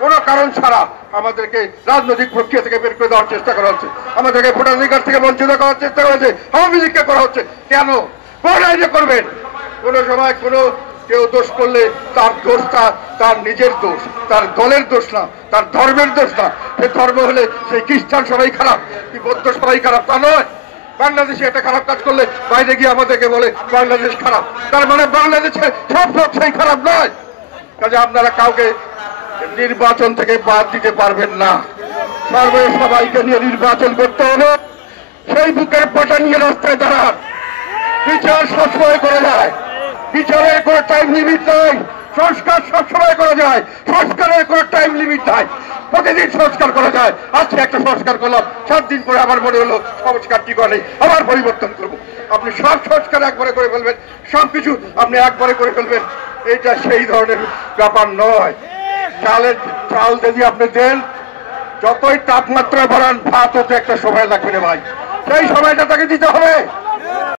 কোনো কারণ ছাড়া আমাদেরকে রাজনৈতিক প্রক্রিয়া থেকে বের করে দেওয়ার চেষ্টা করা হচ্ছে, আমাদেরকে ভোটাধিকার থেকে বঞ্চিত করার চেষ্টা করা হচ্ছে, আওয়ামী লীগকে করা হচ্ছে। কেন কোন করবেন? কোন সময় কোনো কেউ দোষ করলে তার দোষটা তার নিজের দোষ, তার দলের দোষ না, তার ধর্মের দোষ না। সে ধর্ম হলে সেই খ্রিস্টান সবাই খারাপ, কি বৌদ্ধ সবাই খারাপ, তা নয়। বাংলাদেশে একটা খারাপ কাজ করলে বাইরে গিয়ে আমাদেরকে বলে বাংলাদেশ খারাপ, তার মানে বাংলাদেশে সব লোক সেই খারাপ নয়। কাজে আপনারা কাউকে নির্বাচন থেকে বাদ দিতে পারবেন না। সবাইকে নিয়ে নির্বাচন করতে হবে। সেই বুকের পাটা নিয়ে রাস্তায় দাঁড়ান। বিচার সবসময় করা যায়, বিচারের কোনো টাইম লিমিট নাই। সংস্কার সবসময় করা যায়, সংস্কারের কোনো টাইম লিমিট নাই। প্রতিদিন সংস্কার করা যায়। আজকে একটা সংস্কার করলাম, 7 দিন পরে আমার মনে হলো সংস্কার ঠিক হয়, আবার পরিবর্তন করবো। আপনি সব সংস্কার একবারে করে ফেলবেন, সবকিছু আপনি একবারে করে ফেলবেন, এটা সেই ধরনের ব্যাপার নয়। চাল যদি আপনি দেন, যতই তাপমাত্রা বাড়ান, ভাত হতে একটা সময় লাগবে রে ভাই, সেই সময়টা তাকে দিতে হবে।